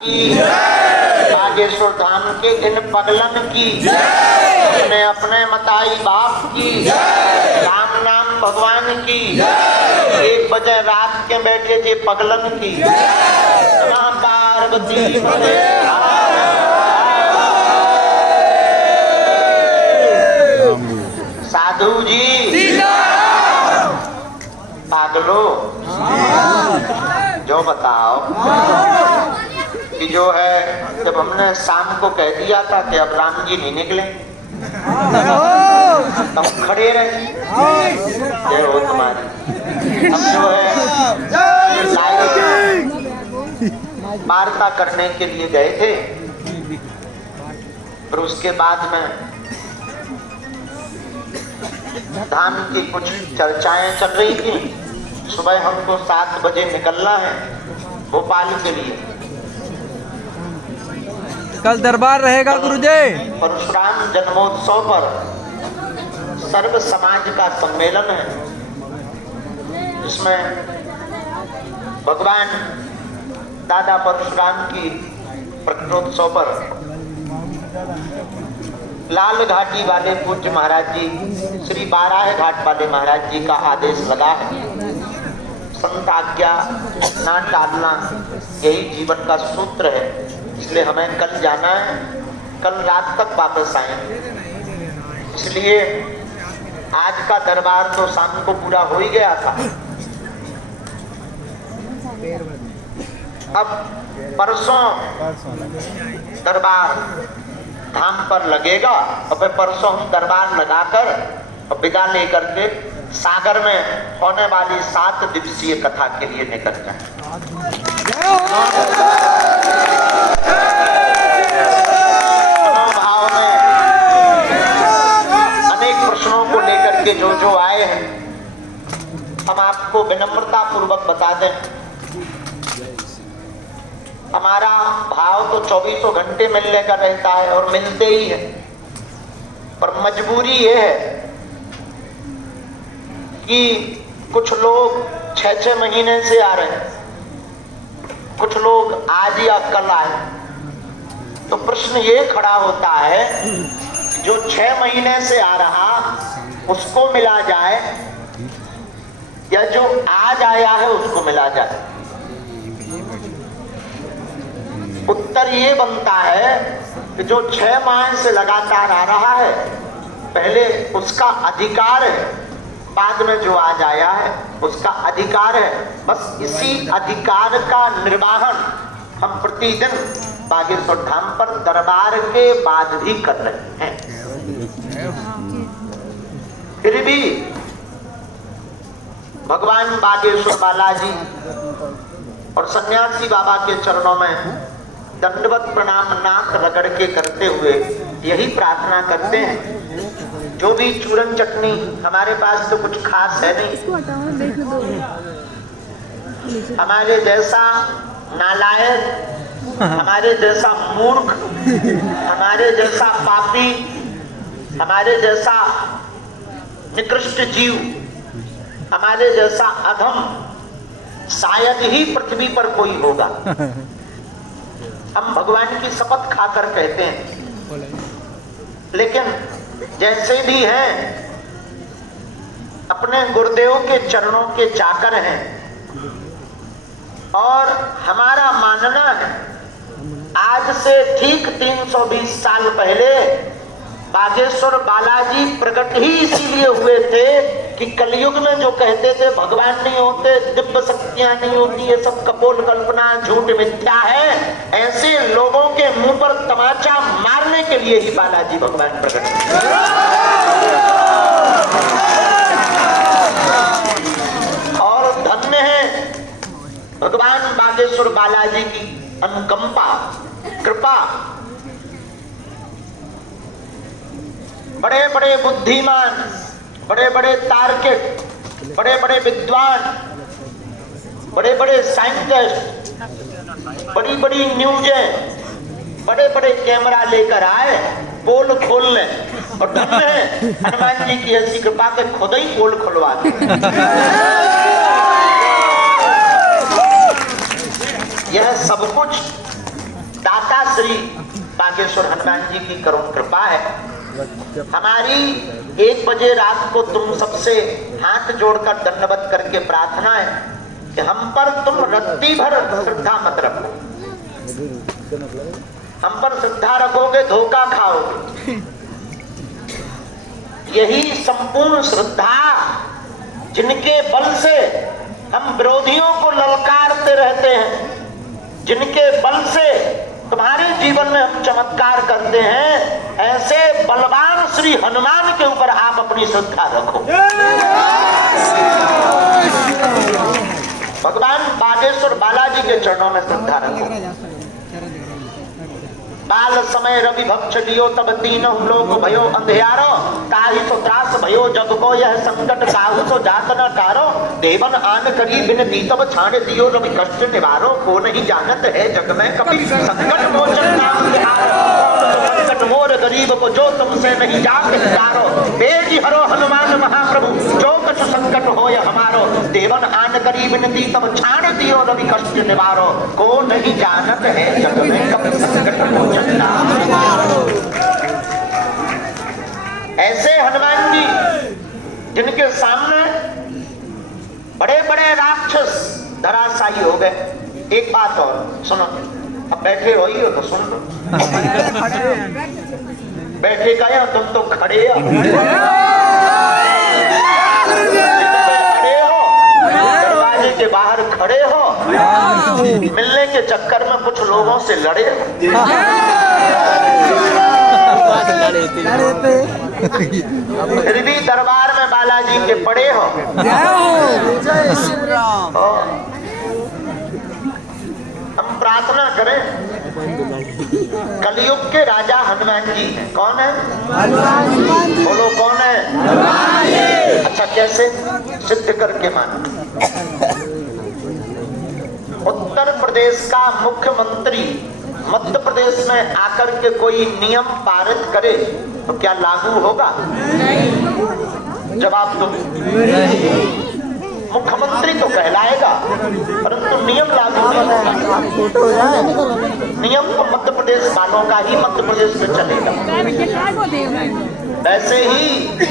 बागेश्वर धाम के इन पगलन की अपने अपने मताई बाप की राम नाम भगवान की 1 बजे रात के बैठे थे पगलन की नमः पार्वती साधु जी पागलो जो बताओ कि जो है जब हमने शाम को कह दिया था कि अब राम जी नहीं निकले तब खड़े रहे जय हो तुम्हारी। अब जो है वार्ता करने के लिए गए थे और उसके बाद में धाम की कुछ चर्चाएं चल रही थी। सुबह हमको 7 बजे निकलना है भोपाल के लिए। कल दरबार रहेगा गुरुजी। परशुराम जन्मोत्सव पर सर्व समाज का सम्मेलन है जिसमें भगवान दादा परशुराम की प्रकटोत्सव पर लाल घाटी वाले पूज्य महाराज जी श्री बाराह घाट वाले महाराज जी का आदेश लगा है। संत आज्ञा ना टालना यही जीवन का सूत्र है। इसलिए हमें कल जाना है, कल रात तक वापस आएंगे। इसलिए आज का दरबार तो शाम को पूरा हो ही गया था। अब परसों दरबार धाम पर लगेगा और फिर परसों हम दरबार लगाकर और विदा लेकर के सागर में होने वाली 7 दिवसीय कथा के लिए निकल जाए। भाव में अनेक प्रश्नों को लेकर के जो आए हैं हम आपको विनम्रता पूर्वक बता दें। हमारा भाव तो 24 घंटे मिलने का रहता है और मिलते ही है, पर मजबूरी ये है कि कुछ लोग 6-6 महीने से आ रहे हैं, कुछ लोग आज या कल आए। तो प्रश्न ये खड़ा होता है जो 6 महीने से आ रहा उसको मिला जाए या जो आज आया है उसको मिला जाए। उत्तर ये बनता है कि जो 6 माह से लगातार आ रहा है पहले उसका अधिकार है, बाद में जो आज आया है उसका अधिकार है। बस इसी अधिकार का निर्वाहन हम प्रतिदिन बागेश्वर धाम पर दरबार के बाद भी कर रहे हैं। फिर भी भगवान बागेश्वर बालाजी और सन्यासी बाबा के चरणों में दंडवत प्रणाम नाक रगड़ के करते हुए यही प्रार्थना करते हैं। जो भी चूरन चटनी हमारे पास तो कुछ खास है नहीं, हमारे जैसा नालायक, हमारे जैसा मूर्ख, हमारे जैसा पापी, हमारे जैसा निकृष्ट जीव, हमारे जैसा अधम शायद ही पृथ्वी पर कोई होगा। हम भगवान की शपथ खाकर कहते हैं, लेकिन जैसे भी हैं अपने गुरुदेव के चरणों के चाकर हैं और हमारा मानना है आज से ठीक 320 साल पहले बागेश्वर बालाजी प्रकट ही इसीलिए हुए थे कि कलयुग में जो कहते थे भगवान नहीं होते, दिव्य शक्तियां नहीं होती, ये सब कपोल कल्पना झूठ मिथ्या है, ऐसे लोगों के मुंह पर तमाचा मारने के लिए ही बालाजी भगवान प्रकट हुए। और धन्य है भगवान बागेश्वर बालाजी की अनुकंपा कृपा। बड़े बड़े बुद्धिमान, बड़े बड़े तार्किक, बड़े बड़े विद्वान, बड़े बड़े साइंटिस्ट, बड़ी बड़ी न्यूज़ें, बड़े बड़े कैमरा लेकर आए पोल खोलने और धन्य है हनुमान जी की ऐसी कृपा के खुद ही पोल खुलवा दी। यह सब कुछ श्री बागेश्वर हनुमान जी की करुण कृपा है। हमारी 1 बजे रात को तुम सबसे हाथ जोड़कर दंडवत करके प्रार्थना है कि हम पर तुम रत्ती भर श्रद्धा मत रखो। हम पर श्रद्धा रखोगे धोखा खाओगे। यही संपूर्ण श्रद्धा जिनके बल से हम विरोधियों को ललकारते रहते हैं, जिनके बल से तुम्हारे जीवन में हम चमत्कार करते हैं, ऐसे बलवान श्री हनुमान के ऊपर आप अपनी श्रद्धा रखो। भगवान बागेश्वर बालाजी के चरणों में श्रद्धा रखो। बाल समय रवि भक्ष लियो तब तीनों लोग भयो अंधियारो, ताहि तो त्रास भयो जग को यह संकट काहू तो जात न टारो, देवन आन करी बिनती तब छाड़ दियो रवि कष्ट निवारो, को नहीं जानत है जग में कभी संकट मोचन नाम तिहारो, संकट मोर गरीब को जो तुमसे नहीं जाके तारो, बेज हरो हनुमान महाप्रभु जो कछु संकट होय हमारो, देवन आन करी बिनती तब छाड़ दियो रवि कष्ट निवारो, को नहीं जानत है जग में कभी संकट मोचन। ऐसे हनुमान जी जिनके सामने बड़े बड़े राक्षस धराशायी हो गए। एक बात और सुनो, अब बैठे हो ही हो तो सुन लो। बैठे गए हो तुम तो खड़े हो, दरवाजे के बाहर खड़े हो, मिलने के चक्कर में कुछ लोगों से लड़े हो। फिर भी दरबार में बालाजी के पड़े हो। हम प्रार्थना करें, कलयुग के राजा हनुमान जी हैं। कौन है? बोलो कौन है? अच्छा कैसे सिद्ध करके मानो। उत्तर प्रदेश का मुख्यमंत्री मध्य प्रदेश में आकर के कोई नियम पारित करे तो क्या लागू होगा? जवाब दो। मुख्यमंत्री तो कहलाएगा परंतु नियम लागू नहीं होगा। नियम तो मध्य प्रदेश वालों का ही मध्य प्रदेश में चलेगा। वैसे ही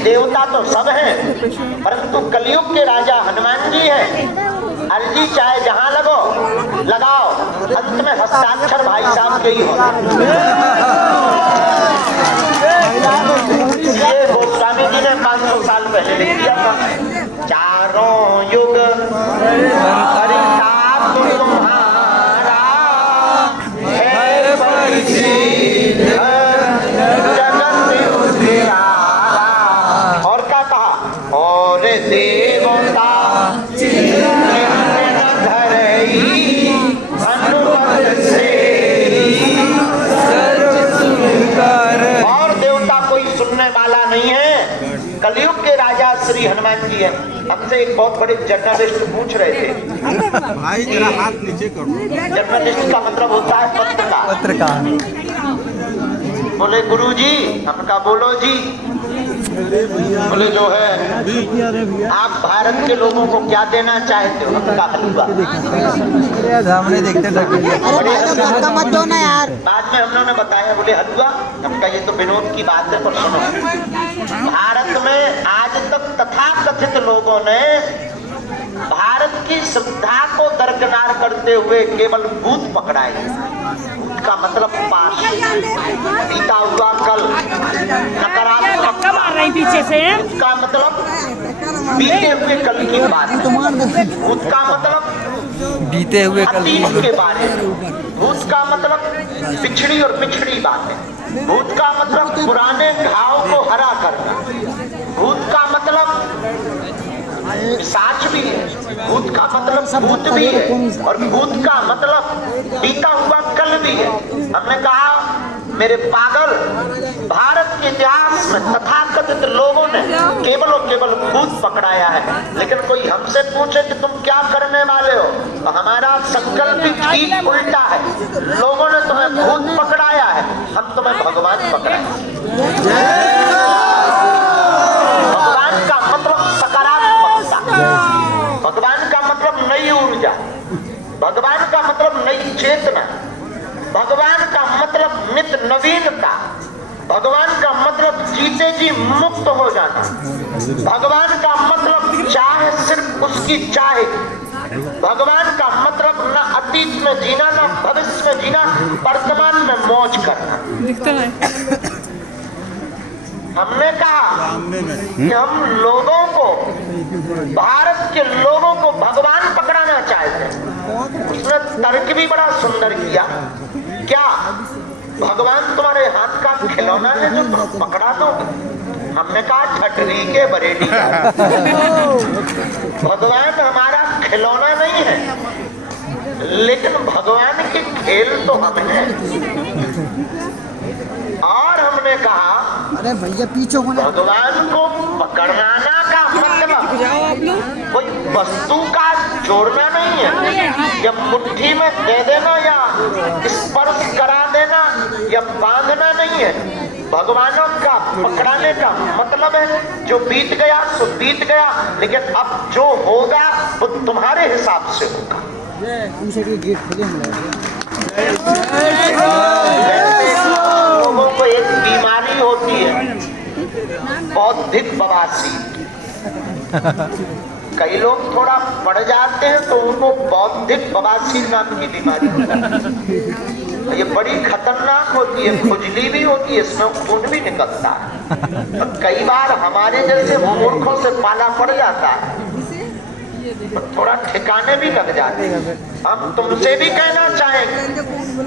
देवता तो सब हैं परंतु कलयुग के राजा हनुमान जी हैं। अर्जी चाहे जहां लगाओ, अंत में हस्ताक्षर भाई साहब के ही होगा। ये गोस्वामी जी ने 500 साल पहले लिख दिया था। चारों युग हरिताप तुम्हारा है परिचित जगत उजियारा। और क्या कहा? और देवता वाला नहीं है। कलयुग के राजा श्री हनुमान जी हैं। हमसे एक बहुत बड़े जर्नलिस्ट पूछ रहे थे, भाई जरा हाथ नीचे करो। जर्नलिस्ट का मतलब होता है पत्रकार। पत्रकार बोले गुरुजी, हमका बोलो जी। बोले जो है आप भारत के लोगों को क्या देना चाहते हो? हमका हलवा। सामने देखते मत दो ना यार। बाद में हम लोगों ने बताया, बोले हलवा। हमका ये तो विनोद की बात है पर सुनो, भारत में आज तक तथाकथित लोगों ने भारत की श्रद्धा को दरकिनार करते हुए केवल भूत पकड़ाए। भूत का मतलब पास, बीता हुआ कल, नकारात्मक पीछे से का मतलब बीते हुए कल की बात। भूत का मतलब बीते हुए कल अतीत के बारे में। भूत का मतलब पिछड़ी और पिछड़ी बातें। भूत का मतलब पुराने घाव को हरा करना। भूत का मतलब साच भी है, भूत का मतलब भूत भी है और भूत का मतलब बीता हुआ कल भी है। हमने कहा मेरे पागल, भारत के इतिहास में तथाकथित लोगों ने केवल और केवल भूत पकड़ाया है। लेकिन कोई हमसे पूछे कि तुम क्या करने वाले हो, तो हमारा संकल्प ही ठीक उल्टा है। लोगों ने तुम्हें भूत पकड़ाया है, हम तुम्हें भगवान पकड़ाए। भगवान का मतलब सकारात्मकता, भगवान का मतलब नई ऊर्जा, भगवान का मतलब नई चेतना, भगवान का मतलब नित नवीनता। भगवान का मतलब जीते जी मुक्त हो जाना। भगवान का मतलब चाहे सिर्फ उसकी चाहे। भगवान का मतलब न अतीत में जीना, न भविष्य में जीना, वर्तमान में मौज करना। हमने कहा कि हम लोगों को, भारत के लोगों को भगवान पकड़ाना चाहते हैं। उसने तर्क भी बड़ा सुंदर किया। क्या भगवान तुम्हारे हाथ का खिलौना है जो तुम पकड़ा दो? हमने कहा ठटरी के बरेडी। भगवान हमारा खिलौना नहीं है, लेकिन भगवान के खेल तो हम हैं। और हमने कहा अरे भैया पीछे होने भगवान को पकड़ना का मतलब कोई वस्तु का जोड़ना नहीं है, या मुट्ठी में दे देना या स्पर्श करा देना या बांधना नहीं है। भगवानों का पकड़ाने का मतलब है जो बीत गया सो बीत गया, लेकिन अब जो होगा वो तुम्हारे हिसाब से होगा। लोगों को एक बीमारी होती है, बौद्धिक बवासीर। कई लोग थोड़ा पड़ जाते हैं तो उनको बौद्धिक बवासीर नाम की बीमारी होती है। ये बड़ी खतरनाक होती है, खुजली भी होती है, इसमें खून भी निकलता है। और कई बार हमारे जैसे मूर्खों से पाला पड़ जाता है, थोड़ा ठिकाने भी लग जाते हैं। हम तुमसे भी कहना चाहेंगे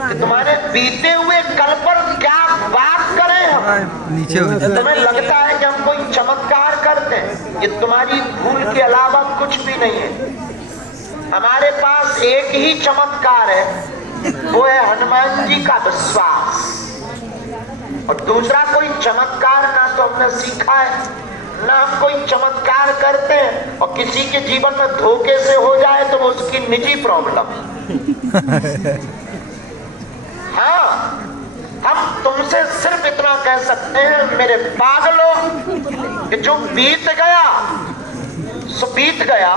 कि तुम्हारे बीते हुए कल पर क्या बात करें हम। नीचे हो जाए। तुम्हें लगता है कि हम कोई चमत्कार करते हैं, ये तुम्हारी भूल के अलावा कुछ भी नहीं है। हमारे पास एक ही चमत्कार है, वो है हनुमान जी का विश्वास। और दूसरा कोई चमत्कार ना तो हमने सीखा है, ना हम कोई चमत्कार करते हैं। और किसी के जीवन में धोखे से हो जाए तो वो उसकी निजी प्रॉब्लम। हाँ, हम तुमसे सिर्फ इतना कह सकते हैं मेरे पागलों कि जो बीत गया सो बीत गया,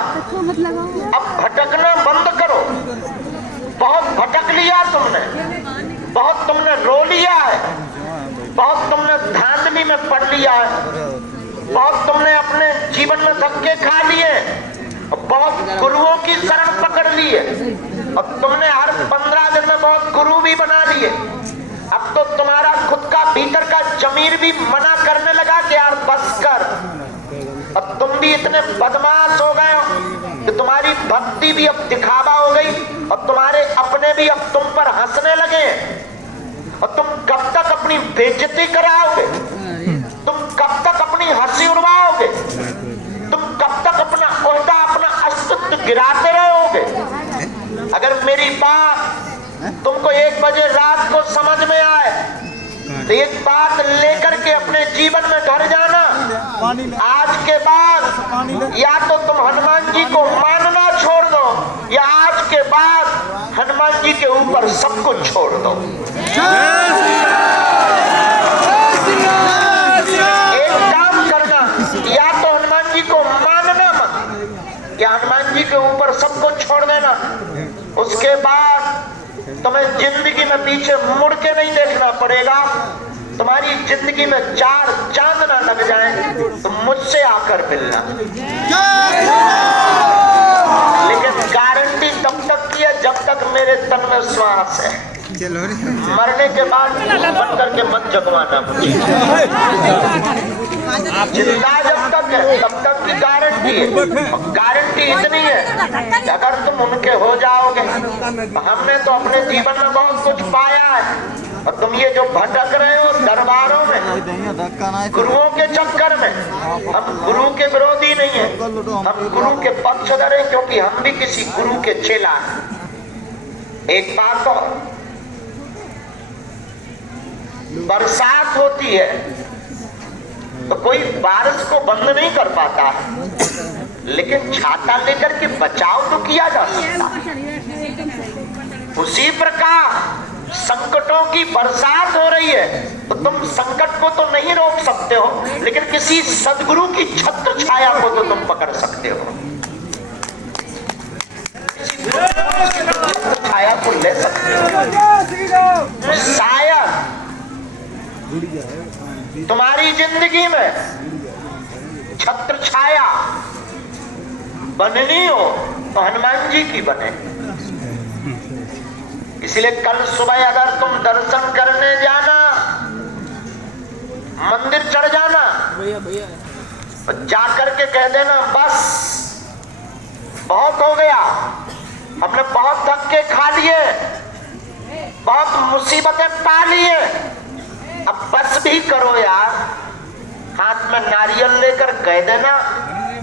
अब भटकना बंद करो। बहुत भटक लिया तुमने, बहुत तुमने रो लिया है, बहुत तुमने धांधली में पड़ लिया है, बहुत तुमने अपने जीवन में धक्के खा लिए, बहुत गुरुओं की शरण पकड़ ली है, और तुमने हर 15 दिन में बहुत गुरु भी बना लिए। अब तो तुम्हारा खुद का भीतर का जमीर भी मना करने लगा कि यार बस कर। और तुम भी इतने बदमाश हो गए हो कि तुम्हारी भक्ति भी अब दिखावा हो गई, और तुम्हारे अपने भी अब तुम पर हंसने लगे। और तुम कब तक अपनी बेइज्जती कराओगे? तुम कब तक अपनी हंसी उड़वाओगे? तुम कब तक अपना ओहदा, अपना अस्तित्व गिराते रहोगे? अगर मेरी बात तुमको 1 बजे रात को समझ में आए तो एक बात लेकर के अपने जीवन में घर जाना। आज के बाद या तो तुम हनुमान जी को मानना छोड़ दो, या आज के बाद हनुमान जी के ऊपर सब कुछ छोड़ दो। एक काम करना, या तो हनुमान जी को मानना मत, या हनुमान जी के ऊपर सब कुछ छोड़ देना। उसके बाद तुम्हें जिंदगी में पीछे मुड़ के नहीं देखना पड़ेगा। तुम्हारी जिंदगी में 4 चांद ना लग जाए तो मुझसे आकर मिलना। लेकिन गारंटी तब तक की है जब तक मेरे तन में श्वास है। मरने के बाद बन करके मत जगवाना मुझे। जिंदा जब तक है तब तक की गारंटी है। गारंटी इतनी है कि अगर तुम उनके हो जाओगे, हमने तो अपने जीवन में बहुत कुछ पाया है। और तुम ये जो भटक रहे हो दरबारों में, गुरुओं के चक्कर में, हम गुरु के विरोधी नहीं है, हम गुरु के पक्षधर हैं, क्योंकि हम भी किसी गुरु के चेला हैं। एक बात और, बरसात होती है तो कोई बारिश को बंद नहीं कर पाता है, लेकिन छाता लेकर के बचाव तो किया जा सकता है। उसी प्रकार संकटों की बरसात हो रही है तो तुम संकट को तो नहीं रोक सकते हो, लेकिन किसी सदगुरु की छत्र छाया को तो तुम पकड़ सकते हो, छाया को ले सकते हो। शायद तुम्हारी जिंदगी में छत्र छाया बननी हो तो हनुमान जी की बने। इसलिए कल सुबह अगर तुम दर्शन करने जाना, मंदिर चढ़ जाना, जाकर के कह देना बस बहुत हो गया, हमने बहुत धक्के खा लिए, बहुत मुसीबतें पा लिए, अब बस भी करो यार। हाथ में नारियल लेकर कह देना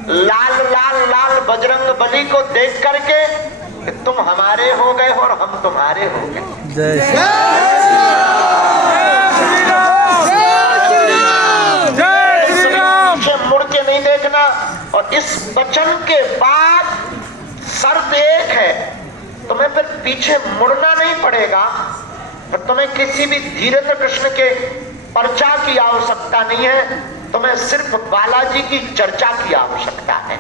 लाल लाल लाल बजरंग बली को देख करके कि तुम हमारे हो गए और हम तुम्हारे हो गए। जय श्री राम। मुड़ के नहीं देखना। और इस वचन के बाद शर्त एक है, तुम्हें फिर पीछे मुड़ना नहीं पड़ेगा, पर तुम्हें किसी भी धीरेन्द्र कृष्ण के पर्चा की आवश्यकता नहीं है, तुम्हें सिर्फ बालाजी की चर्चा की आवश्यकता है।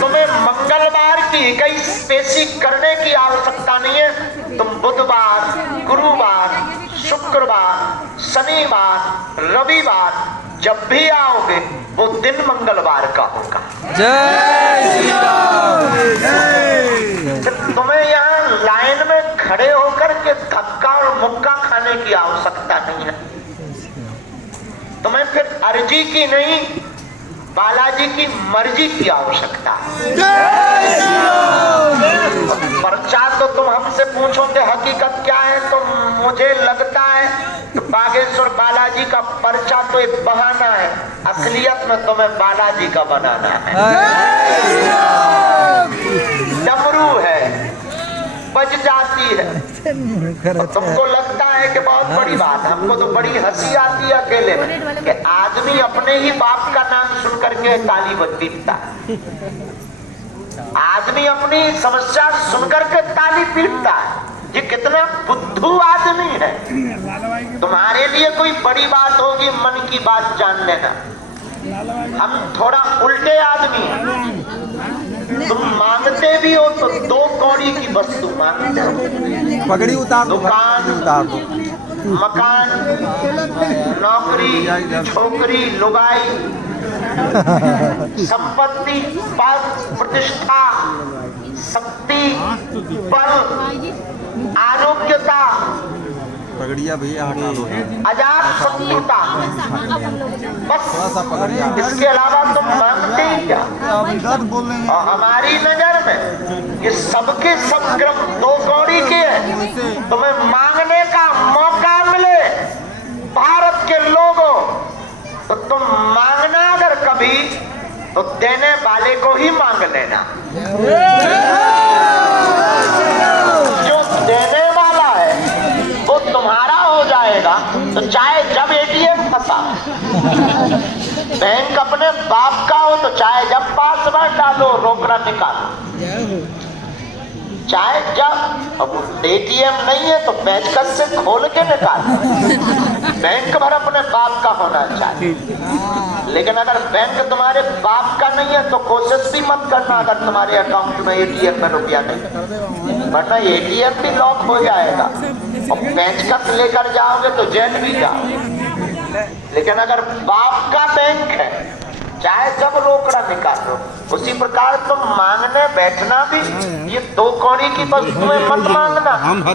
तुम्हें मंगलवार की इक्कीस पेशी करने की आवश्यकता नहीं है। तुम बुधवार, गुरुवार, शुक्रवार, शनिवार, रविवार जब भी आओगे वो दिन मंगलवार का होगा। जय श्री राम। तुम्हें यहाँ लाइन में खड़े होकर के धक्का और मुक्का खाने की आवश्यकता नहीं है। तुम्हें फिर अर्जी की नहीं, बालाजी की मर्जी की आवश्यकता है। पर्चा तो तुम हमसे पूछोगे हकीकत क्या है, तो मुझे लगता है तो बागेश्वर बालाजी का पर्चा तो एक बहाना है, असलियत में तुम्हें बालाजी का बनाना है। डमरू है, बज जाती है, और तुमको लगता है कि बहुत बड़ी बात। हमको तो बड़ी हंसी आती है अकेले में कि आदमी अपने ही बाप का नाम सुन करके ताली पीटता है। आदमी अपनी समस्या सुनकर के ताली पीटता है। ये कितना बुद्धू आदमी है। तुम्हारे लिए कोई बड़ी बात होगी, मन की बात जान लेना। हम थोड़ा उल्टे आदमी हैं। तुम मांगते भी हो तो 2 कौड़ी की वस्तु मांगते हो। पगड़ी उतार दो, दुकान, उतार दो। मकान, नौकरी, छोकरी, लुगाई, संपत्ति, पद, प्रतिष्ठा, शक्ति, बल, आरोग्यता, पगड़िया भैया हटा दो। अजात शत्रुता, बस थोड़ा सा पगड़िया। इसके अलावा तुम मांगते ही क्या? बोल रहे हैं। और हमारी नजर में ये सबके सब क्रम 2 कौड़ी के हैं। तुम्हें मांगने का मौका मिले भारत के लोगों, तो तुम मांगना अगर कभी तो देने वाले को ही मांग लेना। जो देने वाला है वो तुम्हारा हो जाएगा। तो चाहे जब एटीएम फंसा, बैंक अपने बाप का हो, तो चाहे जब पासवर्ड डालो रोकड़ा निकालो, चाहे जब अब एटीएम नहीं है तो पेचकस से खोल के निकालो। बैंक भर अपने बाप का होना चाहिए। लेकिन अगर बैंक तुम्हारे बाप का नहीं है तो कोशिश भी मत करना अगर तुम्हारे अकाउंट में एटीएम में रुपया नहीं, वरना एटीएम भी लॉक हो जाएगा और पेचकस लेकर जाओगे तो जेल भी जाओगे। लेकिन अगर बाप का बैंक है, चाहे जब रोकड़ा निकाल लो। उसी प्रकार तुम मांगने बैठना भी, ये 2 कौड़ी की वस्तुएं मत मांगना,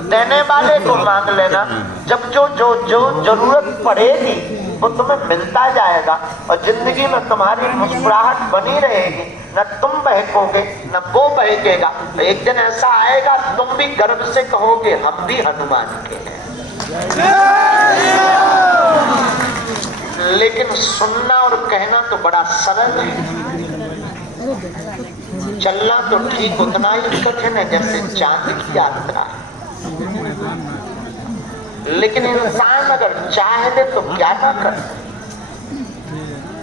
देने वाले को मांग लेना। जब जो जो जो जरूरत पड़ेगी वो तुम्हें मिलता जाएगा और जिंदगी में तुम्हारी मुस्कुराहट बनी रहेगी। न तुम बहकोगे न वो बहकेगा। तो एक दिन ऐसा आएगा तुम भी गर्व से कहोगे हम भी हनुमान के हैं। लेकिन सुनना और कहना तो बड़ा सरल है, चलना तो ठीक उतना ही कठिन है जैसे चांद की यात्रा। लेकिन इंसान अगर चाहे दे तो क्या ना कर,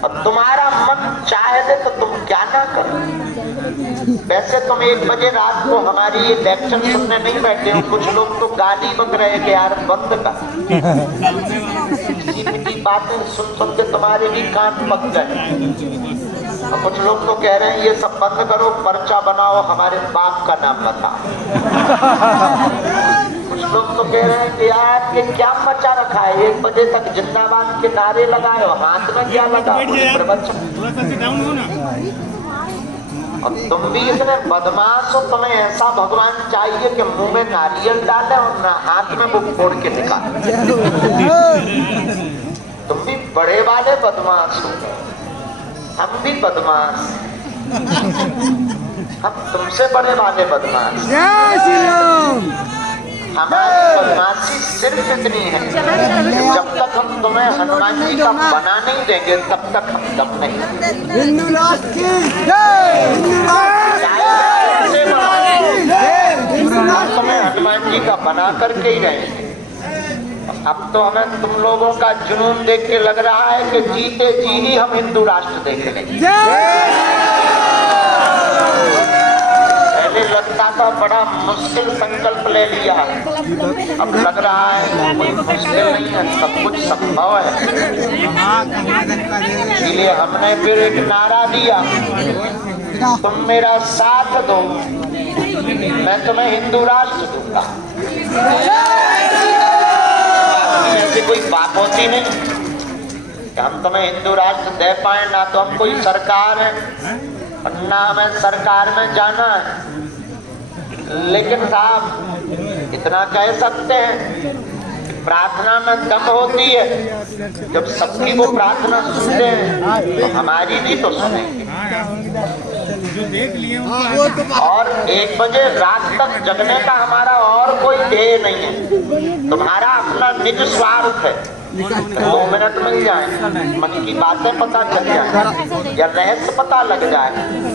अब तुम्हारा मन चाहे दे तो तुम क्या ना करो। वैसे तुम 1 बजे रात को हमारी ये लेक्चर सुनने नहीं बैठे हो, कुछ लोग तो गाली बक रहे कि यार बंद कर। बातें सुन सुन के तुम्हारे भी कान पक गए। और कुछ लोग तो कह रहे हैं ये सब बंद करो, पर्चा बनाओ, हमारे बाप का नाम बताओ। कुछ लोग तो कह रहे हैं कि यार ये क्या मचा रखा है, 1 बजे तक जिंदाबाद के नारे लगाए हो, हाथ में क्या लगा प्रवचन। और तुम भी इतने बदमाश हो, तुम्हें ऐसा भगवान चाहिए कि मुंह में नारियल डाले और ना हाथ में वो फोड़ के निकाले। तुम भी बड़े वाले बदमाश हो, हम भी बदमाश, हम तुमसे बड़े वाले बदमाश। जय श्री राम। हमारी बदमाशी सिर्फ इतनी है, जब तक हम तुम्हें हनुमान जी का बना नहीं देंगे तब तक हम दम नहीं। हिंदू राष्ट्र की जय। हिंदू राष्ट्र तुम्हें हनुमान जी का बना करके ही रहेंगे। अब तो हमें तुम लोगों का जुनून देख के लग रहा है कि जीते जी ही हम हिंदू राष्ट्र देख लेंगे। पहले लगता था बड़ा मुश्किल संकल्प ले लिया, अब लग रहा है कोई मुश्किल नहीं है, सब कुछ संभव है। इसलिए हमने फिर एक नारा दिया, तुम मेरा साथ दो, मैं तुम्हें हिंदू राष्ट्र दूंगा। ऐसी कोई बात होती नहीं कि हम तुम्हें हिंदू राष्ट्र दे पाए, ना तो हम कोई सरकार है ना हमें सरकार में जाना है। लेकिन साहब इतना कह सकते हैं कि प्रार्थना में दम होती है, जब सबकी वो प्रार्थना सुनते हैं तो हमारी भी तो सुनेंगे। और 1 बजे रात तक जगने का हमारा और कोई ध्येय नहीं है, तुम्हारा अपना निज स्वार्थ है। 2 मिनट मिल जाए, मन की बातें पता चल जाए, या रहस्य पता लग जाए,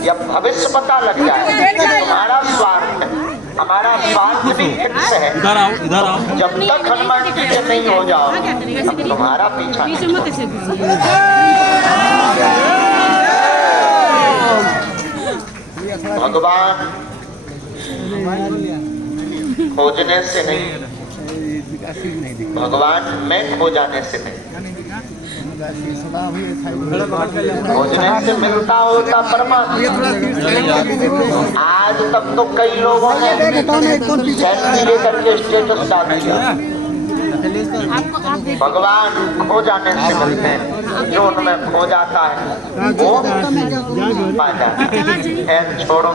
या भविष्य पता लग जाए, तुम्हारा स्वार्थ है। हमारा स्वार्थ भी फिक्स है। इधर आओ। जब तक हनुमान जी के नहीं हो जाओ तब तुम्हारा पीछा नहीं छोड़ेंगे। भगवान खोजने से नहीं, भगवान में खो जाने से नहीं, खोजने से मिलता होता परमात्मा। आज तक तो कई लोगों ने सेल्फी लेकर के स्टेटस डाल दिया। भगवान खो जाने से मिलते हैं, जो उनमें खो जाता है वो पा जाता है। छोड़ो,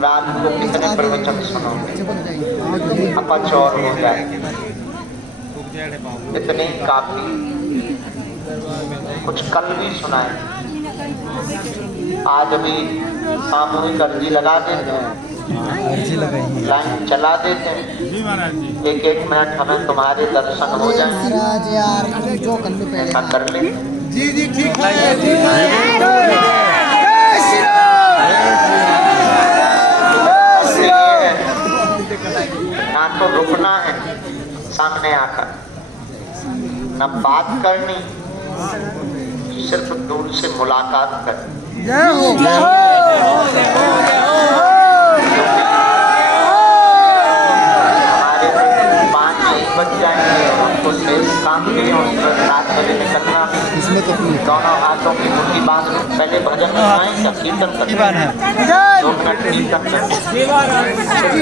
रात को कितने प्रवचन सुनोगे, अपच और हो जाएगी। इतनी काफी, कुछ कल भी सुनाए, आज भी सामूहिक अर्जी लगा देते हैं, लाइन चला देते हैं, 1-1 मिनट हमें तुम्हारे दर्शन हो जाए, ऐसा कर ले। जी ठीक है। ना तो रुकना है सामने आकर, न बात करनी, सिर्फ दूर से मुलाकात करनी। हमारे 5-6 बज जाएंगे, हमको शेष काम के लिए 7 बजे निकलना। दोनों हाथों की मुट्ठी बांध पहले भजन गाएं या कीर्तन करें, 2 मिनट कीर्तन करें।